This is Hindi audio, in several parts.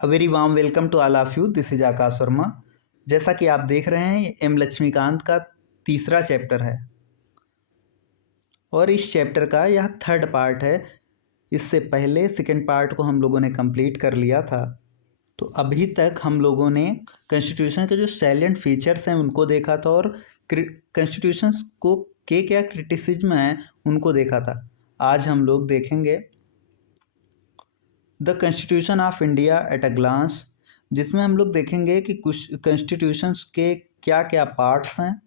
A very warm welcome to all of you. This is Aakash Verma. जैसा कि आप देख रहे हैं, एम लक्ष्मीकांत का तीसरा चैप्टर है और इस चैप्टर का यह थर्ड पार्ट है। इससे पहले सेकेंड पार्ट को हम लोगों ने कंप्लीट कर लिया था। तो अभी तक हम लोगों ने कॉन्स्टिट्यूशन के जो सैलिएंट फीचर्स हैं उनको देखा था और कॉन्स्टिट्यूशन को के क्या क्रिटिसिज्म हैं उनको देखा था। आज हम लोग देखेंगे the constitution of India at a glance, जिसमें हम लोग देखेंगे कि कुछ कॉन्स्टिट्यूशंस के क्या क्या पार्ट्स हैं,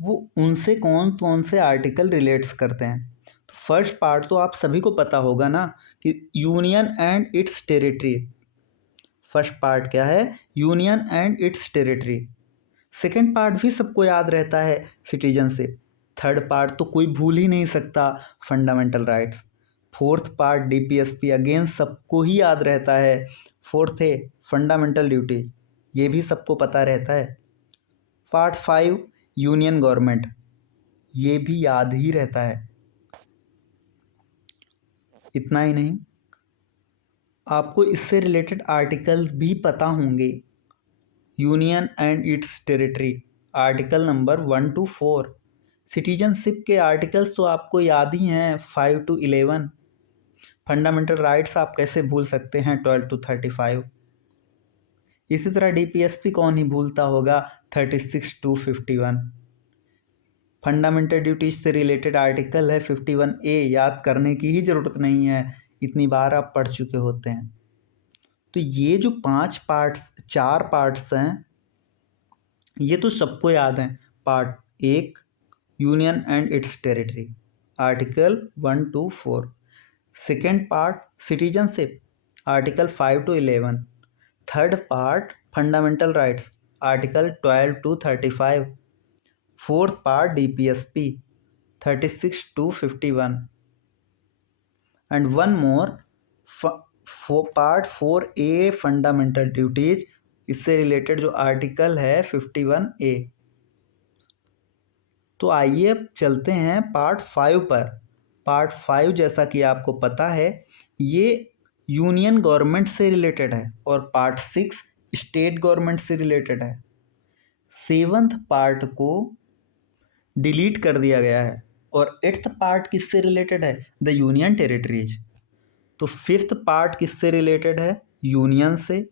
वो उनसे कौन कौन से आर्टिकल रिलेट्स करते हैं। तो फर्स्ट पार्ट तो आप सभी को पता होगा ना कि union and it's territory. First part क्या है? Union and it's territory. Second part भी सबको याद रहता है, सिटीजनशिप। थर्ड पार्ट तो कोई भूल ही नहीं सकता, fundamental rights. Fourth part DPSP, again सबको ही याद रहता है। फोर्थ है फंडामेंटल ड्यूटीज, ये भी सबको पता रहता है। पार्ट 5 यूनियन गवर्नमेंट, ये भी याद ही रहता है। इतना ही नहीं, आपको इससे रिलेटेड आर्टिकल भी पता होंगे। Union and it's territory, article number 1 to 4। Citizenship के आर्टिकल्स तो आपको याद ही हैं, 5 to 11। फंडामेंटल राइट्स आप कैसे भूल सकते हैं, 12 to 35। इसी तरह डीपीएसपी कौन ही भूलता होगा, 36 to 51। फंडामेंटल ड्यूटीज से रिलेटेड आर्टिकल है 51A, याद करने की ही ज़रूरत नहीं है, इतनी बार आप पढ़ चुके होते हैं। तो ये जो 5 पार्ट्स, 4 पार्ट्स हैं, ये तो सबको याद हैं। Part 1 union and it's territory, article 1 to 4। Second part citizenship, article 5 to 11। Third part fundamental rights, article 12 to 35। Fourth part DPSP, 36 to 51। And one more, part 4A fundamental duties, इससे रिलेटेड जो आर्टिकल है 51A। तो आइए अब चलते हैं पार्ट 5 पर। पार्ट 5 जैसा कि आपको पता है, ये यूनियन गवर्नमेंट से रिलेटेड है और पार्ट 6 स्टेट गवर्नमेंट से रिलेटेड है। सेवंथ पार्ट को डिलीट कर दिया गया है और एट्थ पार्ट किससे रिलेटेड है? The union territories. तो फिफ्थ पार्ट किससे रिलेटेड है? यूनियन से।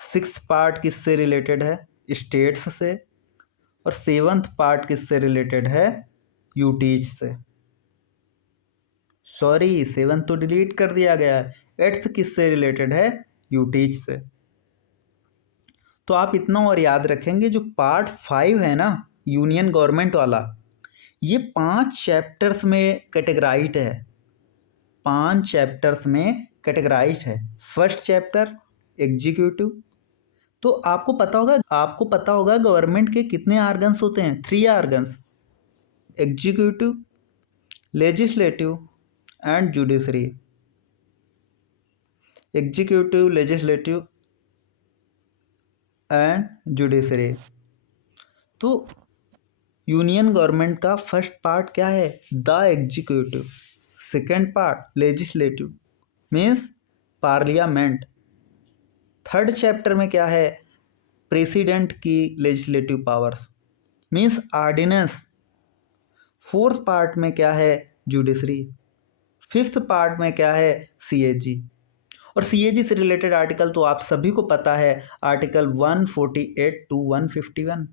सिक्स्थ पार्ट किससे रिलेटेड है? स्टेट्स से। और सेवंथ पार्ट किससे रिलेटेड है? यूटीज से। सॉरी, सेवंथ तो डिलीट कर दिया गया है। एट्थ किससे रिलेटेड है? यूटीज से। तो आप इतना और याद रखेंगे, जो पार्ट 5 है ना, यूनियन गवर्नमेंट वाला, ये 5 चैप्टर्स में कैटेगराइज्ड है। 5 चैप्टर्स में कैटेगराइज्ड है। First chapter executive. तो आपको पता होगा गवर्नमेंट के कितने आर्गन्स होते हैं? 3 organs, executive, legislative and judiciary. Executive, legislative and judiciary. तो यूनियन गवर्नमेंट का फर्स्ट पार्ट क्या है? The executive. Second part legislative, means parliament. Third chapter में क्या है? प्रेसिडेंट की legislative powers, means ordinance. Fourth part में क्या है? जुडिशरी। फिफ्थ पार्ट में क्या है? सीएजी। और सीएजी से रिलेटेड आर्टिकल तो आप सभी को पता है, आर्टिकल 148 to 151।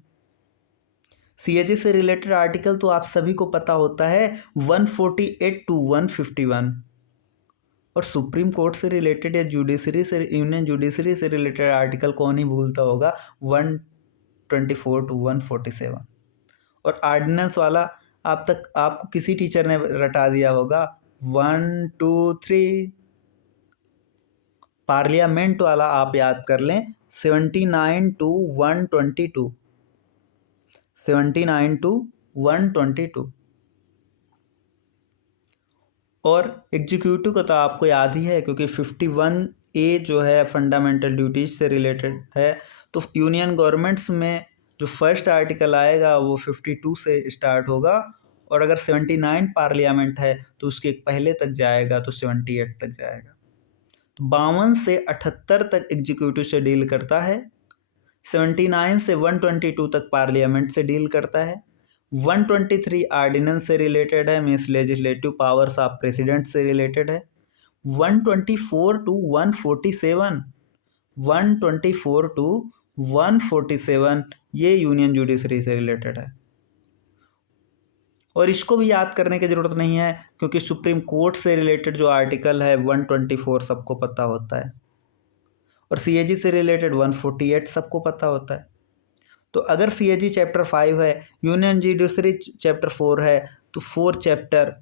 सीएजी से रिलेटेड आर्टिकल तो आप सभी को पता होता है, 148 to 151। और सुप्रीम कोर्ट से रिलेटेड या जुडिशरी से, यूनियन जुडिशरी से रिलेटेड आर्टिकल कौन ही भूलता होगा, 124 to 147। और ऑर्डिनेंस वाला आपको किसी टीचर ने रटा दिया होगा, 1 2 3। पार्लियामेंट वाला आप याद कर लें, 79 to 122। 79 to 122। और एग्जीक्यूटिव का तो आपको याद ही है, क्योंकि 51A जो है फंडामेंटल ड्यूटीज से रिलेटेड है। तो यूनियन गवर्नमेंट्स में जो फर्स्ट आर्टिकल आएगा वो 52 से स्टार्ट होगा, और अगर 79 पार्लियामेंट है तो उसके पहले तक जाएगा तो 78 तक जाएगा। तो 52 से 78 तक एग्जीक्यूटिव से डील करता है, 79 से 122 तक पार्लियामेंट से डील करता है, 123 आर्डिनेंस से रिलेटेड है, means legislative powers of president से रिलेटेड है, 124 टू 147, 124 टू 147 ये यूनियन जुडिशरी से रिलेटेड है। और इसको भी याद करने की ज़रूरत नहीं है क्योंकि सुप्रीम कोर्ट से रिलेटेड जो आर्टिकल है 124 सबको पता होता है, और सीएजी से रिलेटेड 148 सबको पता होता है। तो अगर सीएजी चैप्टर 5 है, यूनियन जुडिशरी चैप्टर 4 है, तो 4 चैप्टर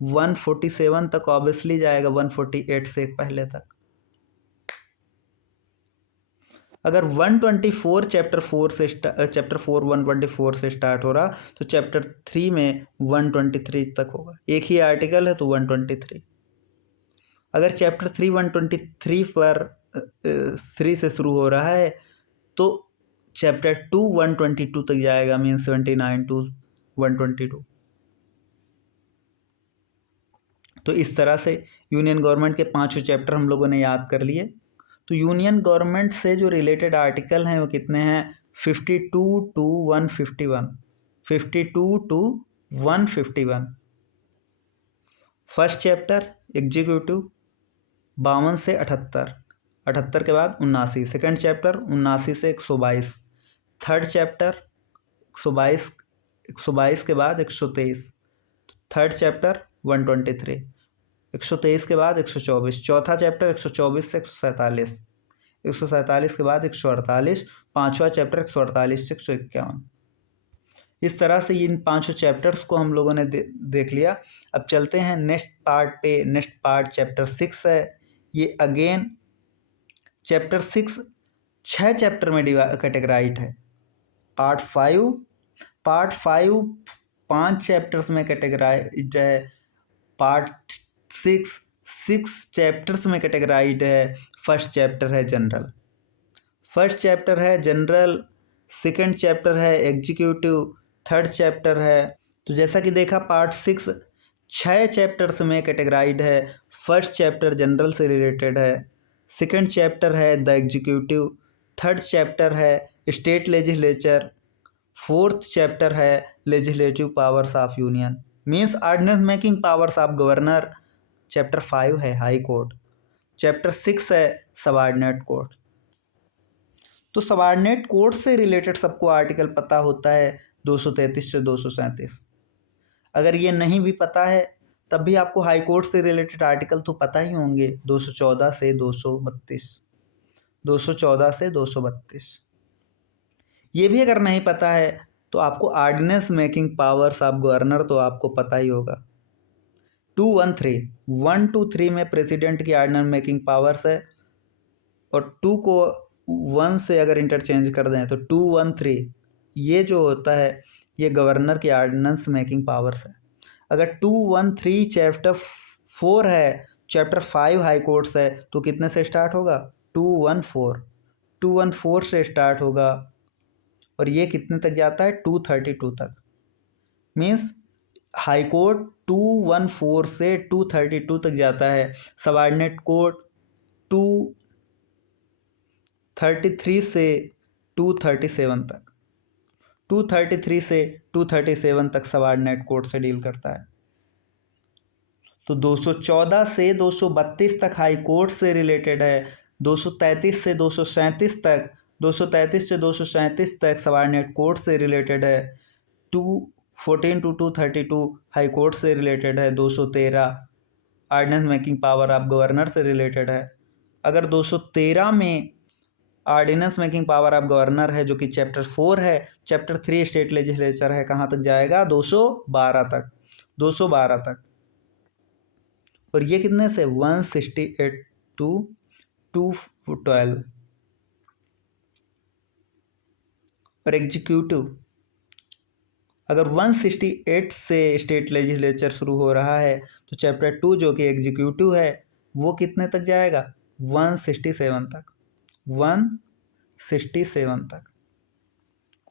147 तक ऑब्वियसली जाएगा, 148 से पहले तक। अगर 124 चैप्टर 4 से चैप्टर 4 124 से स्टार्ट हो रहा तो चैप्टर 3 में 123 तक होगा। एक ही आर्टिकल है तो 123। अगर चैप्टर 3 123 पर 3 से शुरू हो रहा है तो चैप्टर 2 122 तक जाएगा, मीन 79 टू 122। तो इस तरह से यूनियन गवर्नमेंट के 5 चैप्टर हम लोगों ने याद कर लिए। तो यूनियन गवर्नमेंट से जो रिलेटेड आर्टिकल हैं वो कितने हैं? 52 to 151, 52 to 151। First chapter executive 52 से 78, 78 के बाद 79। सेकेंड चैप्टर 79 से 122। थर्ड चैप्टर 122, 122 के बाद 123। थर्ड चैप्टर 123, 123 के बाद 124। चौथा चैप्टर 124 से 147, 147 के बाद 148। पाँचवा चैप्टर 148 से 151। इस तरह से इन 5 चैप्टर्स को हम लोगों ने देख लिया। अब चलते हैं नेक्स्ट पार्ट पे। नेक्स्ट पार्ट चैप्टर 6 है। ये अगेन चैप्टर 6 6 चैप्टर में कैटेगराइज है। पार्ट 5 5 चैप्टर्स में कैटेगराइज है। पार्ट 6 चैप्टर्स में कैटेगराइज है। फर्स्ट चैप्टर है जनरल, सेकंड चैप्टर है एग्जीक्यूटिव, थर्ड चैप्टर है। तो जैसा कि देखा पार्ट 6 6 चैप्टर्स में कैटेगराइज है। फर्स्ट चैप्टर जनरल से रिलेटेड है, सेकंड चैप्टर है द एग्जीक्यूटिव, थर्ड चैप्टर है स्टेट लेजिस्लेचर, फोर्थ चैप्टर है legislative powers of union, means ordinance making powers of governor. Chapter 5 है हाई कोर्ट। चैप्टर 6 है सबऑर्डिनेट कोर्ट। तो सबऑर्डिनेट कोर्ट से रिलेटेड सबको आर्टिकल पता होता है 233 से 237। अगर ये नहीं भी पता है तब भी आपको हाई कोर्ट से रिलेटेड आर्टिकल तो पता ही होंगे, 214 से 232, 214 से 232। ये भी अगर नहीं पता है तो आपको ordinance making powers of governor तो आपको पता ही होगा। 213 1 to 3 में प्रेसिडेंट की ऑर्डिनेंस मेकिंग पावर्स है, और 2 को 1 से अगर इंटरचेंज कर दें तो 213 ये जो होता है ये गवर्नर की ऑर्डिनेंस मेकिंग पावर्स है। अगर 213 चैप्टर 4 है, चैप्टर 5 हाई कोर्ट्स है, तो कितने से स्टार्ट होगा? 214 से स्टार्ट होगा, और ये कितने तक जाता है? 232 तक। मीन्स हाई कोर्ट 214 से 232 तक जाता है। सबऑर्डिनेट कोर्ट 233 से 237 तक, 233 से 237 तक सबऑर्डिनेट कोर्ट से डील करता है। तो 214 से 232 तक हाई कोर्ट से रिलेटेड है। 233 से 237 तक, 233 से 237 तक सबऑर्डिनेट कोर्ट से रिलेटेड है। 214 टू 232 हाई कोर्ट से रिलेटेड है। 213 ordinance making power of governor से रिलेटेड है। अगर 213 में ordinance making power of governor है जो कि चैप्टर 4 है, चैप्टर 3 स्टेट लेजिस्लेचर है, कहाँ तक जाएगा? 212 तक, 212 तक। और ये कितने से? 168 टू 212। और एग्जीक्यूटिव अगर 168 से स्टेट लेजिस्लेचर शुरू हो रहा है तो चैप्टर 2 जो कि एग्जीक्यूटिव है वो कितने तक जाएगा? 167 तक, 167 तक,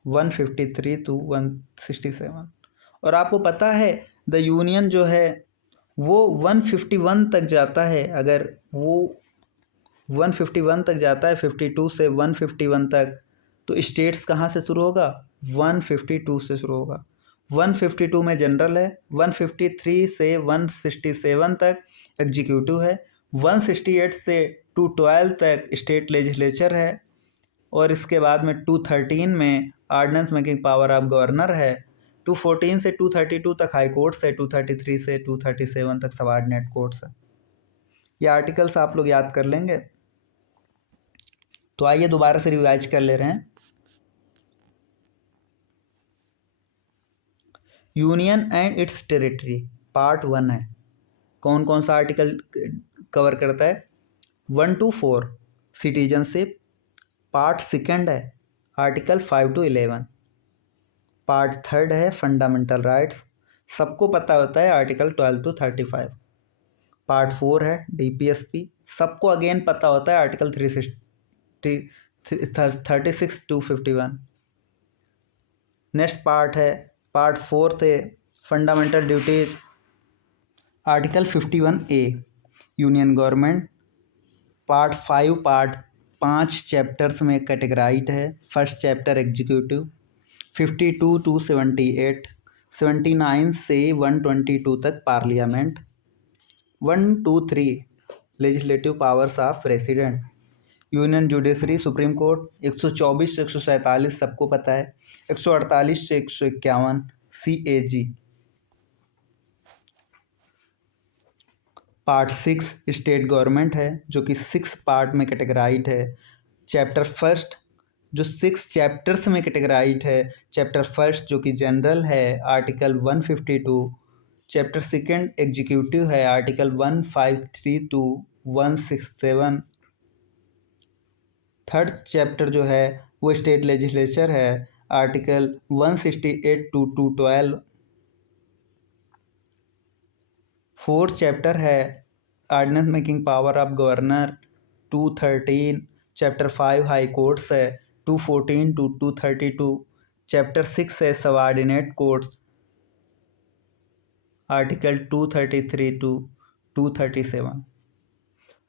153 टू 167। और आपको पता है द यूनियन जो है वो 151 तक जाता है। अगर वो 151 तक जाता है, 52 से 151 तक। तो स्टेट्स कहाँ से शुरू होगा? 152 से शुरू होगा। 152 में जनरल है, 153 से 167 तक एग्जीक्यूटिव है, 168 से 212 तक स्टेट लेजिस्लेचर है, और इसके बाद में 213 में ordinance making power of governor है, 214 से 232 तक हाई कोर्ट्स है, 233 से 237 तक सबऑर्डिनेट कोर्ट्स है। ये आर्टिकल्स आप लोग याद कर लेंगे। तो आइए दोबारा से रिवाइज कर ले रहे हैं। Union and it's territory part 1 है। कौन कौन सा आर्टिकल कवर करता है? 1 to 4 सिटीजनशिप। पार्ट 2 है आर्टिकल 5 to 11। पार्ट 3 है फंडामेंटल राइट्स, सबको पता होता है आर्टिकल 12 to 35। पार्ट 4 है डीपीएसपी, सबको अगेन पता होता है आर्टिकल 36 to 51। नेक्स्ट पार्ट है पार्ट 4 है fundamental duties, article 51A union government. Part 5 chapters में कैटेगराइज है। फर्स्ट चैप्टर एग्जीक्यूटिव, 52 to 78, 79 से 122 तक parliament, 1 to 3 legislative powers of president. Union judiciary supreme court 124 से 147 सबको पता है, 148 से 151 CAG। पार्ट 6 स्टेट गवर्नमेंट है जो कि 6 पार्ट में कैटेगराइज है। चैप्टर फर्स्ट जो 6 चैप्टर्स में कैटेगराइज है, चैप्टर फर्स्ट जो कि जनरल है आर्टिकल 152, चैप्टर सेकंड एग्जीक्यूटिव है आर्टिकल 153 to 167, थर्ड चैप्टर जो है वो स्टेट लेजिस्लेचर है आर्टिकल 168 to 212, फोर्थ चैप्टर है ordinance making power of governor 213, chapter 5 high courts है 214 to 232, चैप्टर 6 है सबऑर्डिनेट कोर्ट्स आर्टिकल 233 to 237।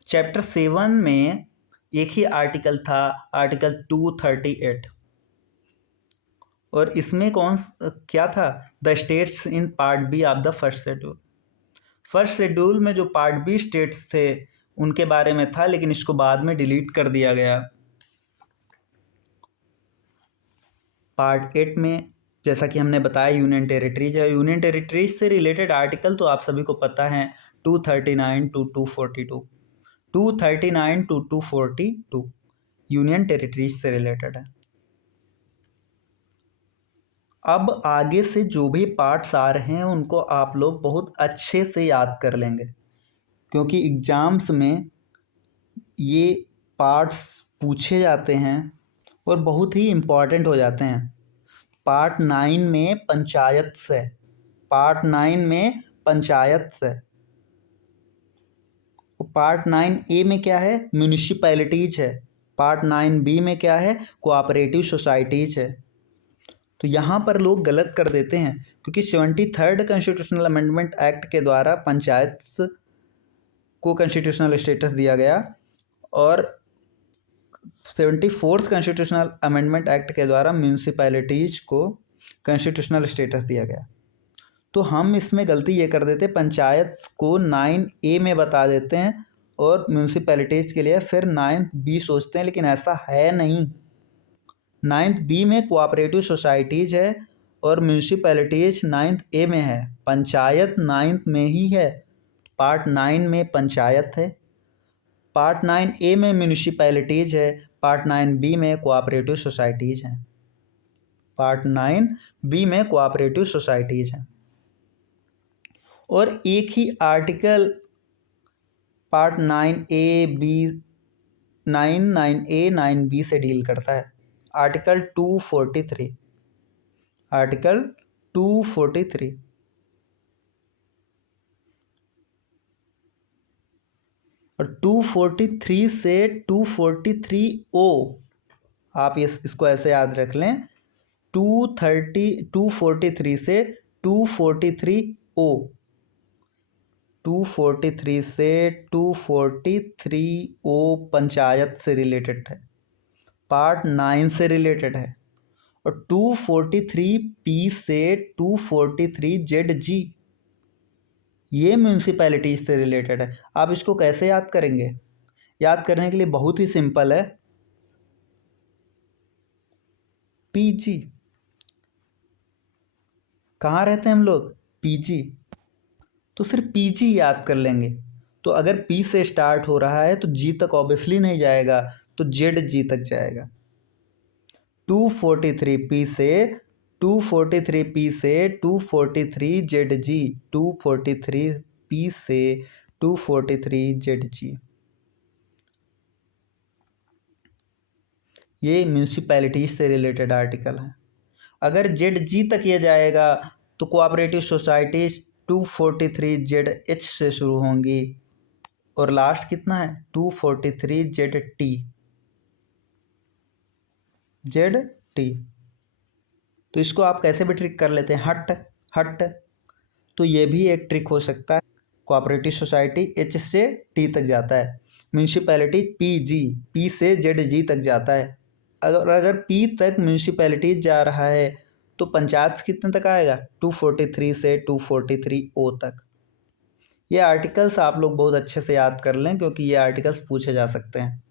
चैप्टर 7 में एक ही आर्टिकल था आर्टिकल 238, और इसमें क्या था? The states in part B of the first schedule. First schedule में जो पार्ट बी स्टेट्स थे उनके बारे में था, लेकिन इसको बाद में डिलीट कर दिया गया। पार्ट 8 में जैसा कि हमने बताया यूनियन टेरिटरीज है। यूनियन टेरिटरीज से रिलेटेड आर्टिकल तो आप सभी को पता है 239 to 242, 239 to 242 यूनियन टेरिटरीज से रिलेटेड है। अब आगे से जो भी पार्ट्स आ रहे हैं उनको आप लोग बहुत अच्छे से याद कर लेंगे, क्योंकि एग्ज़ाम्स में ये पार्ट्स पूछे जाते हैं और बहुत ही इम्पॉर्टेंट हो जाते हैं। पार्ट 9 में पंचायत से, पार्ट 9 में पंचायत से, पार्ट 9A में क्या है? म्यूनिसिपैलिटीज है। पार्ट 9B में क्या है? कोऑपरेटिव सोसाइटीज है। तो यहाँ पर लोग गलत कर देते हैं, क्योंकि 73rd कॉन्स्टिट्यूशनल अमेंडमेंट एक्ट के द्वारा पंचायत को कॉन्स्टिट्यूशनल स्टेटस दिया गया, और 74th कॉन्स्टिट्यूशनल अमेंडमेंट एक्ट के द्वारा म्यूनिसिपैलिटीज़ को कॉन्स्टिट्यूशनल स्टेटस दिया गया। तो हम इसमें गलती ये कर देते, पंचायत को 9A में बता देते हैं और म्यूनिसिपैलिटीज़ के लिए फिर 9B सोचते हैं, लेकिन ऐसा है नहीं। 9B में कोऑपरेटिव सोसाइटीज़ है और म्यूनिसिपैलिटीज़ 9A में है, पंचायत 9th में ही है। पार्ट 9 में पंचायत है, पार्ट 9A में म्यूनिसिपैलिटीज़ है, पार्ट 9B में कोऑपरेटिव सोसाइटीज़ हैं। पार्ट 9B में कोऑपरेटिव सोसाइटीज़ हैं। और एक ही आर्टिकल पार्ट 9A 9B से डील करता है, आर्टिकल 243, आर्टिकल 243। और 243 से 243O, आप इसको ऐसे याद रख लें, 243 से 243O 243 से 243 ओ पंचायत से रिलेटेड है, पार्ट 9 से रिलेटेड है, और 243 पी से 243 जेड जी ये म्यूनसिपैलिटीज से रिलेटेड है। आप इसको कैसे याद करेंगे? याद करने के लिए बहुत ही सिंपल है, पीजी। कहाँ रहते हैं हम लोग? पीजी। तो सिर्फ पीजी याद कर लेंगे। तो अगर पी से स्टार्ट हो रहा है तो जी तक ऑब्वियसली नहीं जाएगा, तो जेड जी तक जाएगा। 243 पी से 243 पी से 243 जेड जी, 243 पी से 243 जेड जी। ये म्यूनसिपैलिटीज से रिलेटेड आर्टिकल है। अगर जेड जी तक ये जाएगा तो कोऑपरेटिव सोसाइटीज 243 जेड एच से शुरू होंगी, और लास्ट कितना है? 243 जेड टी, जेड टी। तो इसको आप कैसे भी ट्रिक कर लेते हैं, हट हट। तो ये भी एक ट्रिक हो सकता है। कोऑपरेटिव सोसाइटी एच से टी तक जाता है, म्यूनसिपैलिटी पी जी, पी से जेड जी तक जाता है। अगर पी तक म्यूनसिपैलिटी जा रहा है तो पंचायत कितने तक आएगा? 243 से 243 ओ तक। ये आर्टिकल्स आप लोग बहुत अच्छे से याद कर लें, क्योंकि ये आर्टिकल्स पूछे जा सकते हैं।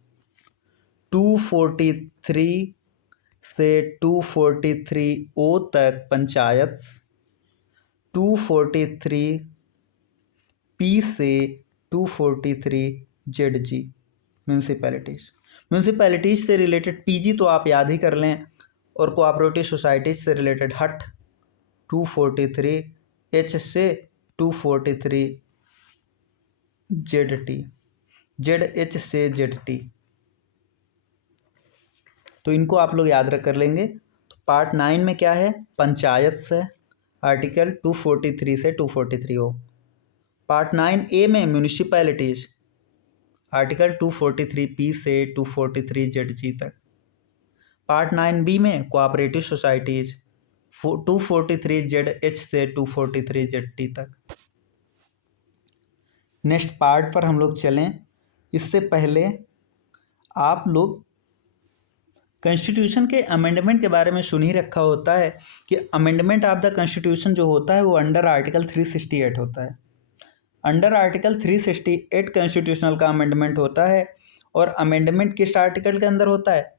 243 से 243 ओ तक पंचायत, 243 पी से 243 जेड जी म्यूनसिपैलिटीज़। म्यूनसिपैलिटीज़ से रिलेटेड पीजी तो आप याद ही कर लें, और कोऑपरेटिव सोसाइटीज से रिलेटेड हट 243 एच से 243 जेड टी, जेड एच से जेड टी। तो इनको आप लोग याद रख कर लेंगे। तो पार्ट 9 में क्या है? पंचायत से, आर्टिकल 243 से 243 हो। पार्ट 9 ए में म्यूनिसिपैलिटीज, आर्टिकल 243 पी से 243 जेड जी तक। पार्ट 9 बी में कोऑपरेटिव सोसाइटीज 243 जेड एच से 243 जेड टी तक। नेक्स्ट पार्ट पर हम लोग चलें, इससे पहले आप लोग कॉन्स्टिट्यूशन के अमेंडमेंट के बारे में सुन ही रखा होता है कि अमेंडमेंट ऑफ द कॉन्स्टिट्यूशन जो होता है वो अंडर आर्टिकल 368 होता है। अंडर आर्टिकल 368 कॉन्स्टिट्यूशनल का अमेंडमेंट होता है, और अमेंडमेंट किस आर्टिकल के अंदर होता है?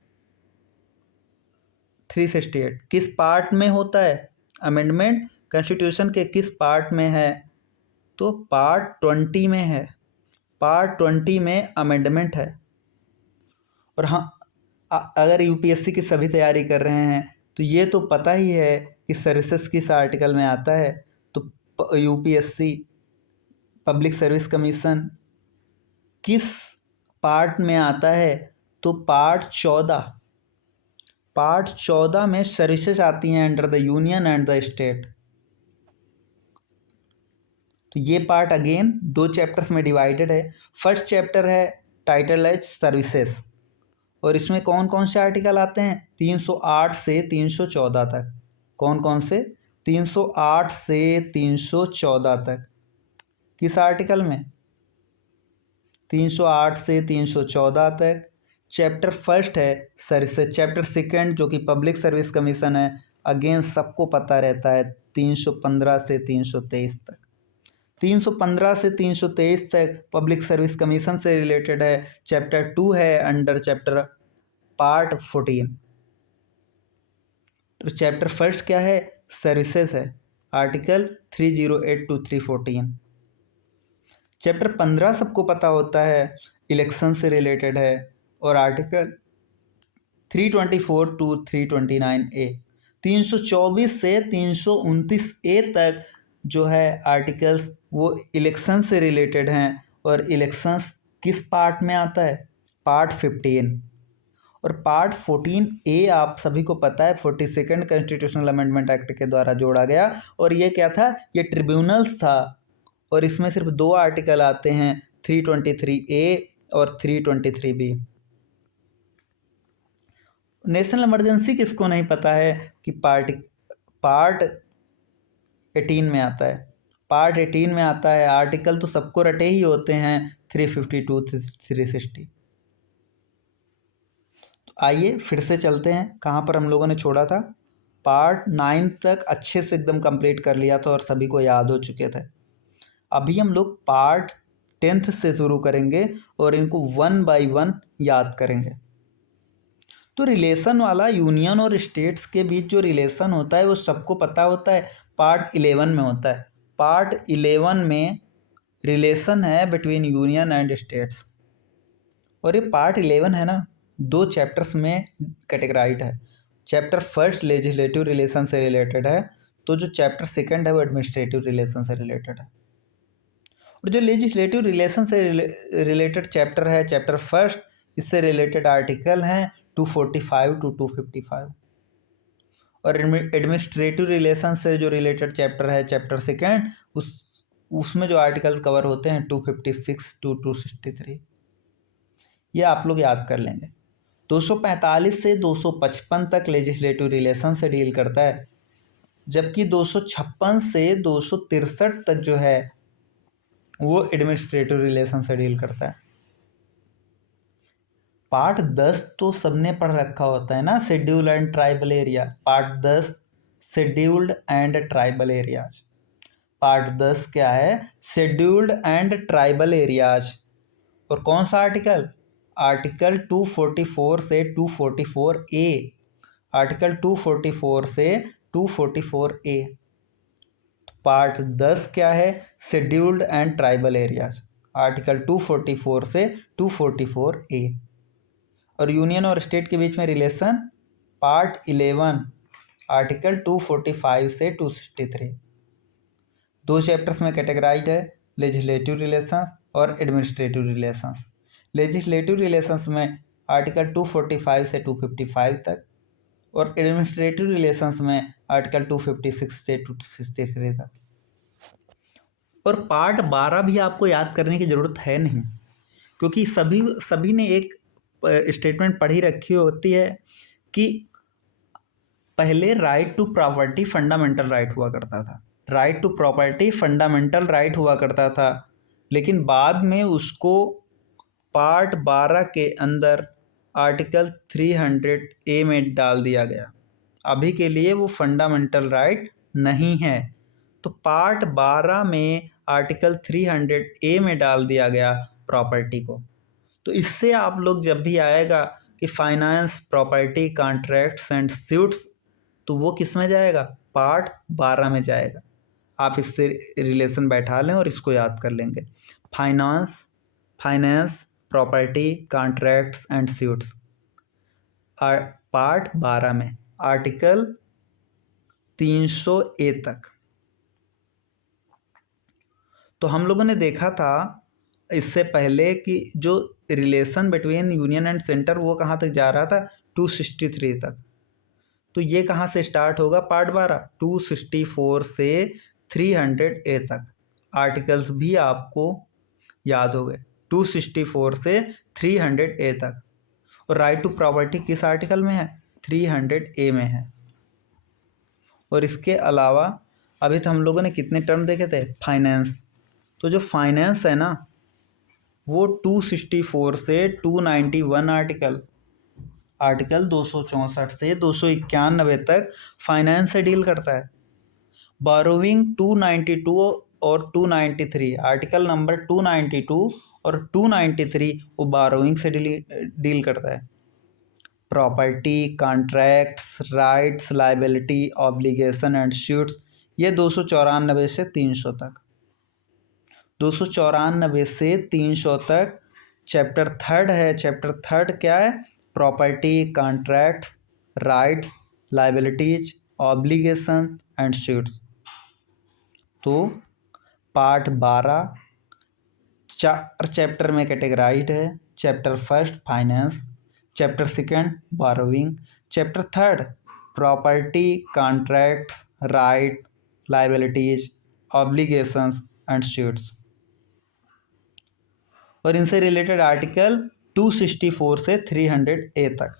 368। किस पार्ट में होता है अमेंडमेंट? कॉन्स्टिट्यूशन के किस पार्ट में है? तो पार्ट 20 में है। पार्ट 20 में अमेंडमेंट है। और हाँ, अगर यूपीएससी की सभी तैयारी कर रहे हैं तो ये तो पता ही है कि सर्विसेज किस आर्टिकल में आता है। तो यूपीएससी पब्लिक सर्विस कमीशन किस पार्ट में आता है? तो पार्ट 14। पार्ट 14 में सर्विसेज आती हैं under the union and the state. तो ये पार्ट अगेन 2 चैप्टर्स में डिवाइडेड है। फर्स्ट चैप्टर है टाइटल एज सर्विसेज, और इसमें कौन कौन से आर्टिकल आते हैं? 308 से 314 तक। कौन कौन से? 308 से 314 तक। किस आर्टिकल में? 308 से 314 तक। चैप्टर फर्स्ट है सर्विसेज। चैप्टर सेकंड जो कि पब्लिक सर्विस कमीशन है, अगेन सबको पता रहता है, 315 से 323 तक। 315 से 323 तक पब्लिक सर्विस कमीशन से रिलेटेड है। चैप्टर 2 है अंडर चैप्टर पार्ट 14। तो चैप्टर फर्स्ट क्या है? सर्विसेज है, आर्टिकल 308 टू 314। चैप्टर 15 सबको पता होता है, इलेक्शन से रिलेटेड है, और आर्टिकल 324 टू 329 ए। 324 से 329 ए तक जो है आर्टिकल्स वो इलेक्शन से रिलेटेड हैं, और इलेक्शंस किस पार्ट में आता है? पार्ट 15। और पार्ट 14 ए आप सभी को पता है 42nd कॉन्स्टिट्यूशनल अमेंडमेंट एक्ट के द्वारा जोड़ा गया, और ये क्या था? ये ट्रिब्यूनल्स था, और इसमें सिर्फ 2 आर्टिकल आते हैं, 323 ए और 323 बी। नेशनल इमरजेंसी किसको नहीं पता है कि पार्ट 18 में आता है। पार्ट 18 में आता है। आर्टिकल तो सबको रटे ही होते हैं 352 360। आइए फिर से चलते हैं, कहाँ पर हम लोगों ने छोड़ा था। पार्ट 9 तक अच्छे से एकदम कंप्लीट कर लिया था और सभी को याद हो चुके थे। अभी हम लोग पार्ट 10th से शुरू करेंगे और इनको 1 बाय 1 याद करेंगे। तो रिलेशन वाला यूनियन और स्टेट्स के बीच जो रिलेशन होता है वो सबको पता होता है, पार्ट 11 में होता है। पार्ट 11 में रिलेशन है बिटवीन यूनियन एंड स्टेट्स। और ये पार्ट 11 है ना, 2 चैप्टर्स में कैटेगराइज है। चैप्टर फर्स्ट लेजिस्लेटिव रिलेशन से रिलेटेड है, तो जो चैप्टर सेकंड है वो एडमिनिस्ट्रेटिव रिलेशन से रिलेटेड है। और जो लेजिस्लेटिव रिलेशन से रिलेटेड चैप्टर है, चैप्टर फर्स्ट, इससे रिलेटेड आर्टिकल हैं 245 टू 255। और एडमिनिस्ट्रेटिव रिलेशन से जो रिलेटेड चैप्टर है, चैप्टर सेकंड, उसमें जो आर्टिकल्स कवर होते हैं 256 टू 263। ये आप लोग याद कर लेंगे। 245 से 255 तक लेजिस्लेटिव रिलेशन से डील करता है, जबकि 256 से 263 तक जो है वो एडमिनिस्ट्रेटिव रिलेशन से डील करता है। पार्ट 10 तो सबने पढ़ रखा होता है ना, schedule and tribal area. Part 10 scheduled and tribal areas. Part 10 क्या है? Scheduled and tribal areas. और कौन सा आर्टिकल? आर्टिकल 244 से 244 ए। आर्टिकल 244 से 244 ए। पार्ट 10 क्या है? Scheduled and tribal areas. Article 244 से 244 ए। और यूनियन और स्टेट के बीच में रिलेशन, पार्ट 11 आर्टिकल 245 से 263। 2 चैप्टर्स में कैटेगराइज है, लेजिस्लेटिव रिलेशंस और एडमिनिस्ट्रेटिव रिलेशंस। लेजिस्लेटिव रिलेशंस में आर्टिकल 245 से 255 तक, और एडमिनिस्ट्रेटिव रिलेशंस में आर्टिकल 256 से 263 तक। और पार्ट 12 भी आपको याद करने की ज़रूरत है नहीं, क्योंकि सभी ने एक स्टेटमेंट पढ़ी रखी होती है कि पहले right to property fundamental right हुआ करता था। Right to property fundamental right हुआ करता था, लेकिन बाद में उसको पार्ट 12 के अंदर आर्टिकल 300 ए में डाल दिया गया। अभी के लिए वो फंडामेंटल राइट नहीं है, तो पार्ट 12 में आर्टिकल 300 ए में डाल दिया गया प्रॉपर्टी को। तो इससे आप लोग जब भी आएगा कि finance, property, contracts and suits, तो वो किस में जाएगा? पार्ट 12 में जाएगा। आप इससे रिलेशन बैठा लें और इसको याद कर लेंगे। Finance, property, contracts and suits, part 12 में आर्टिकल 300 ए तक। तो हम लोगों ने देखा था इससे पहले कि जो relation between union and centre वो कहाँ तक जा रहा था? 263 तक। तो ये कहाँ से स्टार्ट होगा? पार्ट 12 264 से 300 ए तक। आर्टिकल्स भी आपको याद हो गए, 264 से 300 ए तक। और राइट टू प्रॉपर्टी किस आर्टिकल में है? 300 ए में है। और इसके अलावा अभी तो हम लोगों ने कितने टर्म देखे थे? फाइनेंस। तो जो फाइनेंस है ना, वो 264 से 291 आर्टिकल 264 से 291 तक फाइनेंस से डील करता है। बोरोविंग 292 और 293, आर्टिकल नंबर 292 और 293 वो बोरोविंग से डील करता है। Property, contracts, rights, liability, obligation and suits, ये 294 से 300 तक। 294 से 300 तक चैप्टर थर्ड है। चैप्टर थर्ड क्या है? Property, contracts, rights, liabilities, obligation and suits. तो पार्ट 12 चार चैप्टर में कैटेगराइज्ड है। Chapter first finance, chapter second borrowing, chapter third property, contracts, right, liabilities, obligations and suits. और इनसे रिलेटेड आर्टिकल 264 से 300 ए तक।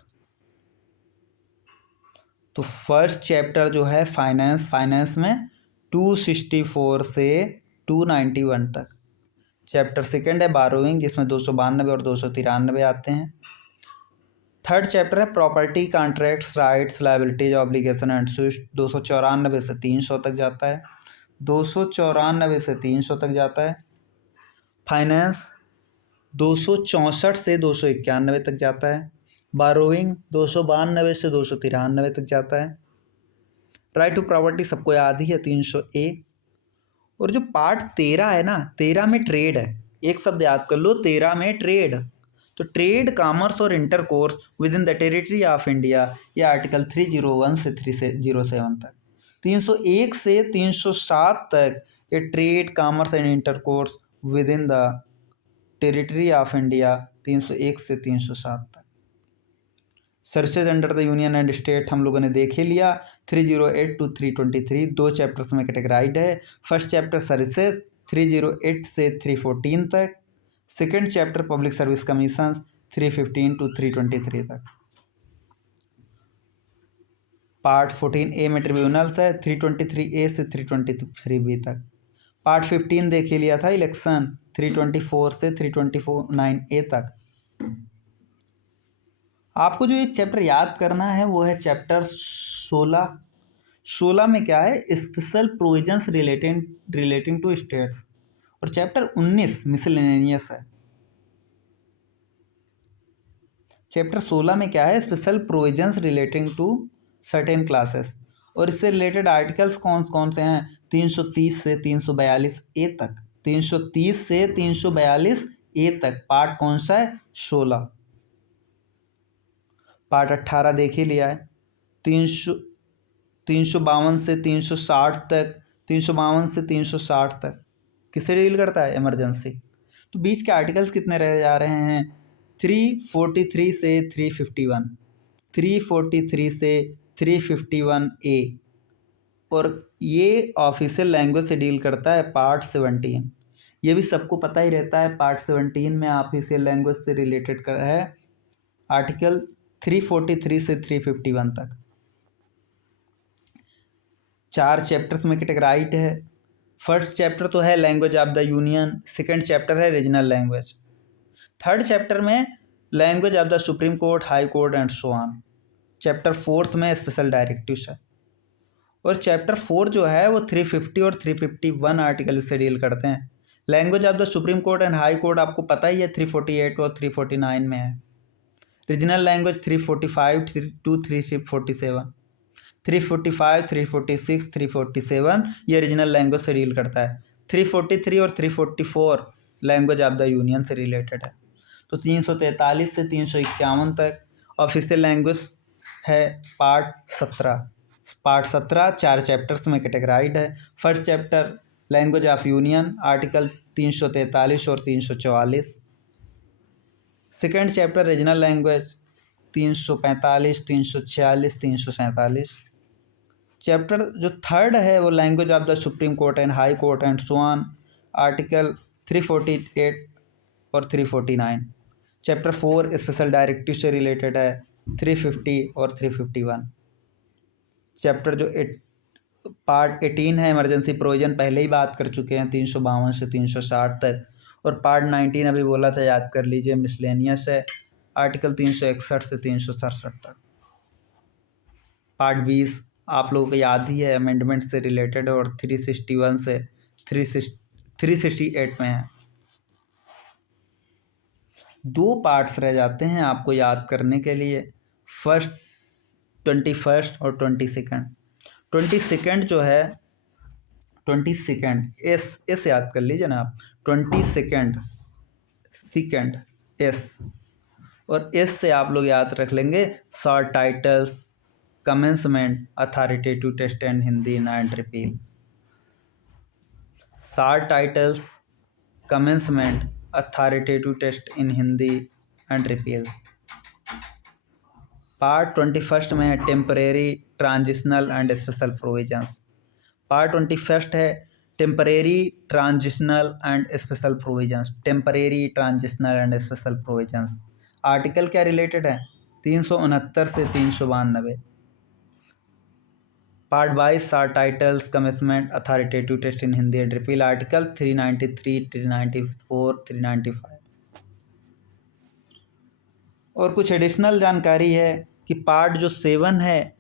तो फर्स्ट चैप्टर जो है फाइनेंस में 264 से 291 तक। चैप्टर सेकंड है बारोइंग, जिसमें 292 और 293 आते हैं। थर्ड चैप्टर है property, contracts, rights, liabilities, obligation and switch, 294 से 300 तक जाता है। 294 से 300 तक जाता है। फाइनेंस 264 से 291 तक जाता है। बारोइंग 292 से 293 तक जाता है। राइट टू प्रॉपर्टी सबको याद ही है, 300A। और जो पार्ट 13 है ना, 13 में ट्रेड है। एक शब्द याद कर लो, 13 में ट्रेड। तो ट्रेड, कॉमर्स और intercourse with in the territory of India, ये आर्टिकल 301 से 307 तक। 301 से 307 तक ये trade, commerce and intercourse with in the territory of India, 301 से 307 तक। Services under the union and state हम लोगों ने देख ही लिया। 308 टू 323 दो चैप्टर्स में कैटेगराइज्ड है। फर्स्ट चैप्टर सर्विसेज 308 से 314 तक। Second chapter public service commission 315 to 323 तक। पार्ट 14A में ट्रिब्यूनल्स है 323A से 323B तक। पार्ट 15 देख ही लिया था इलेक्शन, 324 से 329A तक। आपको जो एक चैप्टर याद करना है वो है चैप्टर 16। 16 में क्या है, special provisions relating to states. और चैप्टर 19 मिसलेनियस है। चैप्टर 16 में क्या है, special provisions relating to certain classes. और इससे रिलेटेड आर्टिकल्स कौन कौन से हैं, 330 से 342A तक। 330 से 342A तक पार्ट कौन सा है, 16। पार्ट 18 देख ही लिया है, 352 से 360 तक। 352 से 360 तक किससे डील करता है, इमरजेंसी। तो बीच के आर्टिकल्स कितने रह जा रहे हैं, 343 से 351, 343 से 351A। और ये ऑफिशियल लैंग्वेज से डील करता है पार्ट 17। ये भी सबको पता ही रहता है, पार्ट 17 में ऑफिशियल लैंग्वेज से रिलेटेड कर है आर्टिकल 343 से 351 तक। 4 चैप्टर्स में कैटेगराइज्ड है। फर्स्ट चैप्टर तो है language of the union, second chapter है रीजनल लैंग्वेज, थर्ड चैप्टर में language of the supreme court, high court and so on. Chapter fourth में स्पेशल डायरेक्टिव्स है। और चैप्टर 4 जो है वो 350 और 351 आर्टिकल से डील करते हैं। Language of the supreme court and high court आपको पता ही है, 348 और 349 में है। रीजनल लैंग्वेज 345 टू 347, 345, 346, 347 ये रीजनल लैंग्वेज से डील करता है। 343 और 344 लैंग्वेज ऑफ द यूनियन से रिलेटेड है। तो 343 से 351 तक ऑफिशियल लैंग्वेज है। पार्ट 17, पार्ट 17 4 चैप्टर्स में कैटेगराइज्ड है। First chapter language of union, article 343 और 344। Second chapter regional language 345, 346, 347। Chapter जो थर्ड है वो language of the supreme court and high court and so on, article 348 और 349। चैप्टर 4 स्पेशल डायरेक्टिव से रिलेटेड है, 350 और 351। चैप्टर जो पार्ट 18 है इमरजेंसी प्रोविजन, पहले ही बात कर चुके हैं, 352 से 360 तक। और पार्ट 19 अभी बोला था, याद कर लीजिए, मिसलेनियस है, आर्टिकल 361 से 367 तक। पार्ट 20 आप लोगों को याद ही है, अमेंडमेंट से रिलेटेड है और 361 से 368 में है। 2 पार्ट्स रह जाते हैं आपको याद करने के लिए, फर्स्ट 21 और 22। 22 जो है, 22 एस याद कर लीजिए ना आप, 22 सेकेंड एस। और एस से आप लोग याद रख लेंगे short titles, commencement, authoritative test and Hindi and repeal. Short titles, commencement, authoritative test in Hindi and repeal. Part 21 में है temporary, transitional and special provisions. Part 21 है temporary, transitional and special provisions. Temporary, transitional and special provisions article क्या रिलेटेड है, 369 से 392। Part 22 are titles commitment authoritative test in Hindi and repeal article 393, 394, 395। और कुछ एडिशनल जानकारी है कि पार्ट जो 7 है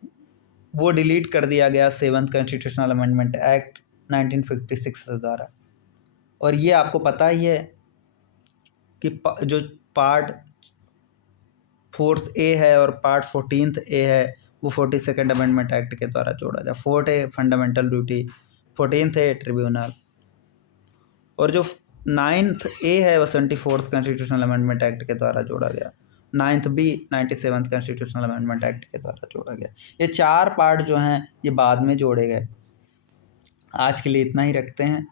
वो डिलीट कर दिया गया 7th कॉन्स्टिट्यूशनल अमेंडमेंट एक्ट 1956 द्वारा। और ये आपको पता ही है कि जो पार्ट 4th ए है और पार्ट 14th ए है वो 42nd अमेंडमेंट एक्ट के द्वारा जोड़ा गया। 4th a fundamental duty, 14th A tribunal, और जो 9th ए है वो 74th कॉन्स्टिट्यूशनल अमेंडमेंट एक्ट के द्वारा जोड़ा गया। 9th B 97th constitutional amendment act के द्वारा जोड़ा गया। ये 4 पार्ट जो हैं ये बाद में जोड़े गए। आज के लिए इतना ही रखते हैं।